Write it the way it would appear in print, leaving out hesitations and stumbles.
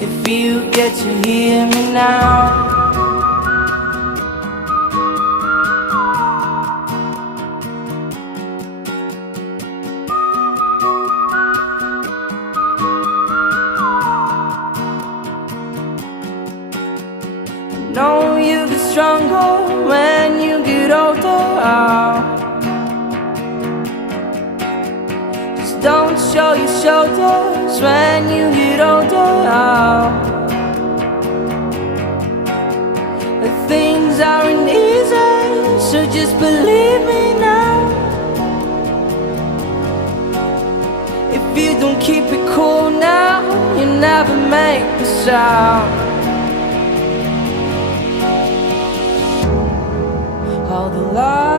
if you get to hear me now. Know you get stronger when you get older. Just don't show your shoulders when you get older. Things aren't easy, so just believe me now. If you don't keep it cool now, you never make a sound. All the light